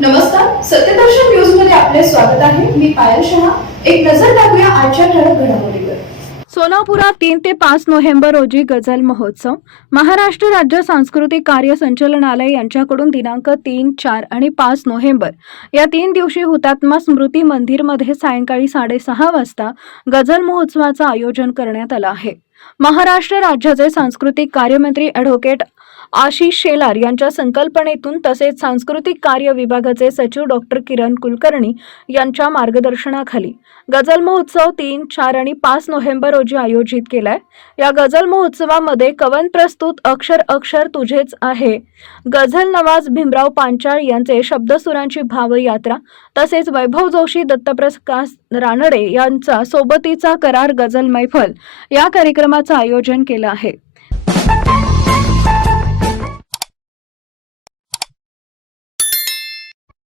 नमस्कार सत्यदर्शन न्यूजमध्ये आपले स्वागत आहे. मी पायल शहा. एक नजर टाकूया आजच्या ठळक घडामोडीवर. सोलापुरात तीन ते पाच नोव्हेंबर रोजी गझल महोत्सव. महाराष्ट्र राज्य सांस्कृतिक कार्य संचालनालय यांच्याकडून दिनांक तीन चार आणि पाच नोव्हेंबर या तीन दिवशी हुतात्मा स्मृती मंदिरमध्ये सायंकाळी साडेसहा वाजता गझल महोत्सवाचं आयोजन करण्यात आलं आहे. महाराष्ट्र राज्याचे सांस्कृतिक कार्यमंत्री ॲडव्होकेट आशिष शेलार यांच्या संकल्पनेतून तसेच सांस्कृतिक कार्य विभागाचे सचिव डॉक्टर किरण कुलकर्णी यांच्या मार्गदर्शनाखाली गझल महोत्सव तीन चार आणि पाच नोव्हेंबर रोजी आयोजित केलाय. या गझल महोत्सवामध्ये कवन प्रस्तुत अक्षर अक्षर तुझेच आहे. गझल नवाज भीमराव पांचाळ यांचे शब्दसुरांची भावयात्रा तसेच वैभव जोशी दत्तप्रकाश रानडे यांचा सोबतीचा करार गझल मैफल या कार्यक्रम कार्यक्रमाचं आयोजन केलं आहे.